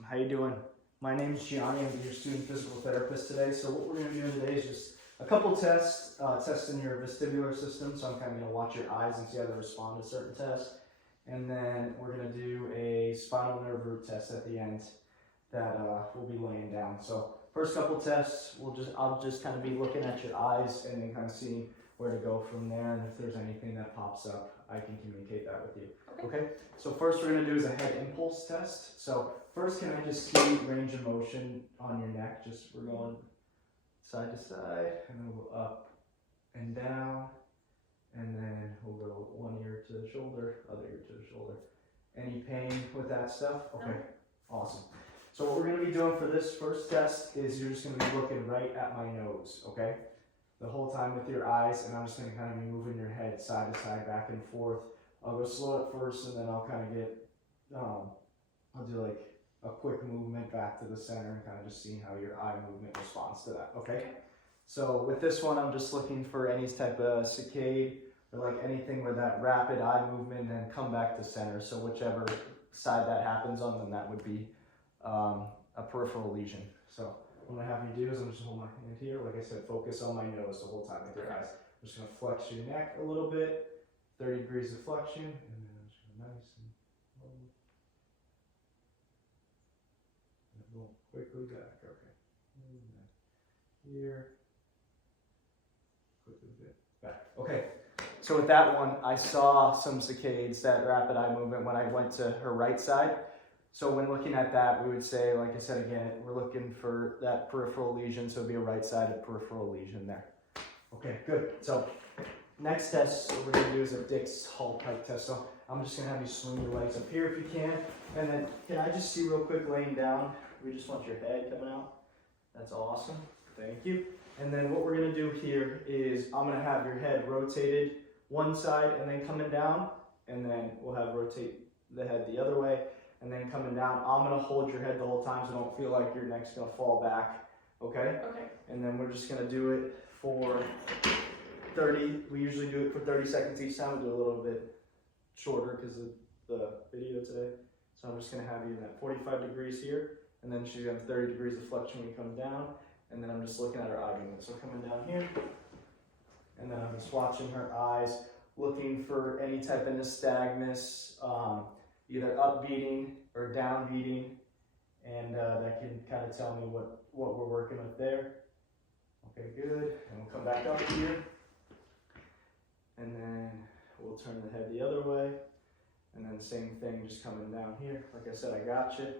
How you doing? My name's Gianni. I'm your student physical therapist today. So what we're going to do today is just a couple tests, testing your vestibular system. So I'm kind of going to watch your eyes and see how they respond to certain tests. And then we're going to do a spinal nerve root test at the end that we'll be laying down. So first couple tests, I'll just kind of be looking at your eyes and then kind of seeing where to go from there. And if there's anything that pops up, I can communicate that with you. Okay? So first we're going to do is a head impulse test. So first, can I just see range of motion on your neck? Just we're going side to side, and then we'll go up and down, and then we'll go one ear to the shoulder, other ear to the shoulder. Any pain with that stuff? Okay, No. Awesome. So what we're going to be doing for this first test is you're just going to be looking right at my nose, okay? The whole time with your eyes, and I'm just going to kind of be moving your head side to side, back and forth. I'll go slow at first, and then I'll kind of get, I'll do like a quick movement back to the center and kind of just seeing how your eye movement responds to that, okay? So with this one, I'm just looking for any type of saccade or like anything where that rapid eye movement and come back to center. So whichever side that happens on, then that would be a peripheral lesion. So what I'm gonna have you do is I'm just hold my hand here. Like I said, focus on my nose the whole time with your eyes. I'm just gonna flex your neck a little bit, 30 degrees of flexion, and then I'm just gonna nice and low. Go quickly back, okay. And then here, quickly back. Okay, so with that one, I saw some saccades, that rapid eye movement when I went to her right side. So when looking at that, we would say, like I said again, we're looking for that peripheral lesion, so it'd be a right-sided peripheral lesion there. Okay, good. So next test we're going to do is a Dix-Hall Pike test. So I'm just going to have you swing your legs up here if you can. And then can I just see real quick laying down? We just want your head coming out. That's awesome. Thank you. And then what we're going to do here is I'm going to have your head rotated one side and then coming down. And then we'll have rotate the head the other way and then coming down. I'm going to hold your head the whole time so don't feel like your neck's going to fall back. Okay? Okay. And then we're just going to do it for 30. We usually do it for 30 seconds each time. We'll do a little bit shorter because of the video today. So I'm just going to have you in that 45 degrees here. And then she's going to have 30 degrees of flexion when you come down. And then I'm just looking at her eye movement. So coming down here. And then I'm just watching her eyes, looking for any type of nystagmus, either up beating or down beating. And that can kind of tell me what we're working with there. Okay, good. And we'll come back up here. And then we'll turn the head the other way. And then same thing, just coming down here. Like I said, I got you.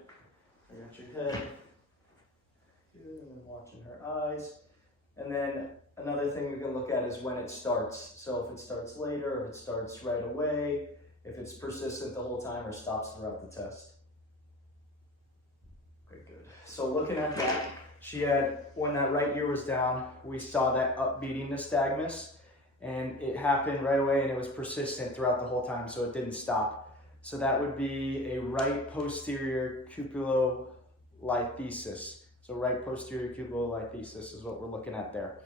I got your head. Good, and then watching her eyes. And then another thing we can look at is when it starts. So if it starts later, if it starts right away, if it's persistent the whole time or stops throughout the test. Okay, good. So looking at that, she had, when that right ear was down, we saw that upbeating nystagmus, and it happened right away and it was persistent throughout the whole time, so it didn't stop. So that would be a right posterior cupulolisthesis. So right posterior cupulolisthesis is what we're looking at there.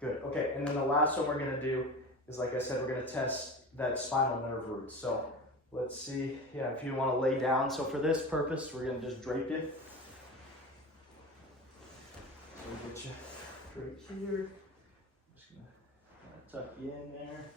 Good, okay, and then the last one we're gonna do is, like I said, we're gonna test that spinal nerve root. So let's see, yeah, if you wanna lay down. So for this purpose, we're gonna just drape you. So we'll get you draped here. I'm just gonna tuck you in there.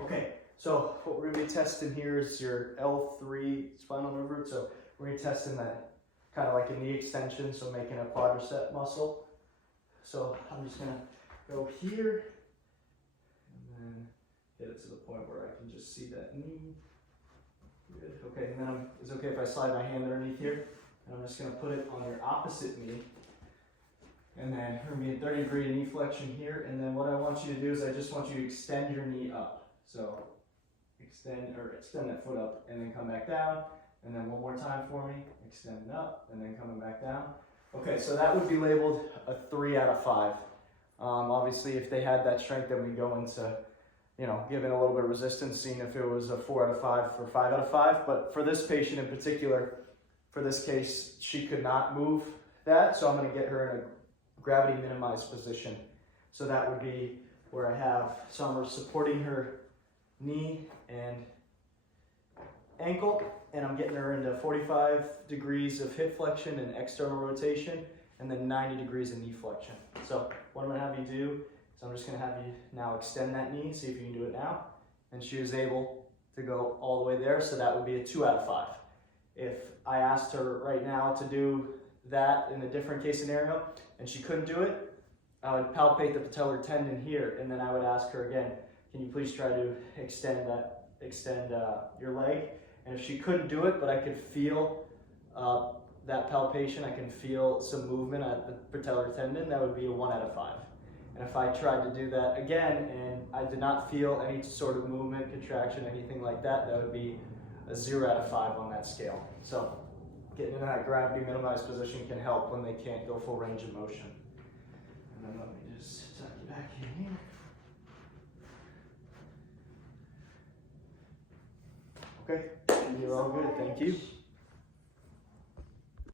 Okay, so what we're going to be testing here is your L3 spinal nerve root. So we're going to be testing that kind of like a knee extension, so making a quadricep muscle. So I'm just going to go here and then get it to the point where I can just see that knee. Good. Okay, and then it's okay if I slide my hand underneath here, and I'm just going to put it on your opposite knee. And then we're going to be a 30-degree knee flexion here. And then what I want you to do is I just want you to extend your knee up. So extend that foot up and then come back down. And then one more time for me, extend up and then coming back down. Okay, so that would be labeled a 3 out of 5. Obviously, if they had that strength, then we go into, giving a little bit of resistance, seeing if it was a 4 out of 5 or 5 out of 5. But for this patient in particular, for this case, she could not move that. So I'm going to get her in a gravity minimized position. So that would be where I have, so I'm supporting her knee and ankle, and I'm getting her into 45 degrees of hip flexion and external rotation, and then 90 degrees of knee flexion. So what I'm gonna have you do is I'm just gonna have you now extend that knee, see if you can do it now. And she was able to go all the way there, so that would be a 2 out of 5. If I asked her right now to do that in a different case scenario, and she couldn't do it, I would palpate the patellar tendon here, and then I would ask her again, can you please try to extend your leg? And if she couldn't do it, but I could feel that palpation, I can feel some movement at the patellar tendon, that would be a 1 out of 5. And if I tried to do that again and I did not feel any sort of movement, contraction, anything like that, that would be a 0 out of 5 on that scale. So getting in that gravity minimized position can help when they can't go full range of motion. And then let me just tuck you back in here. Okay, you're all good, thank you.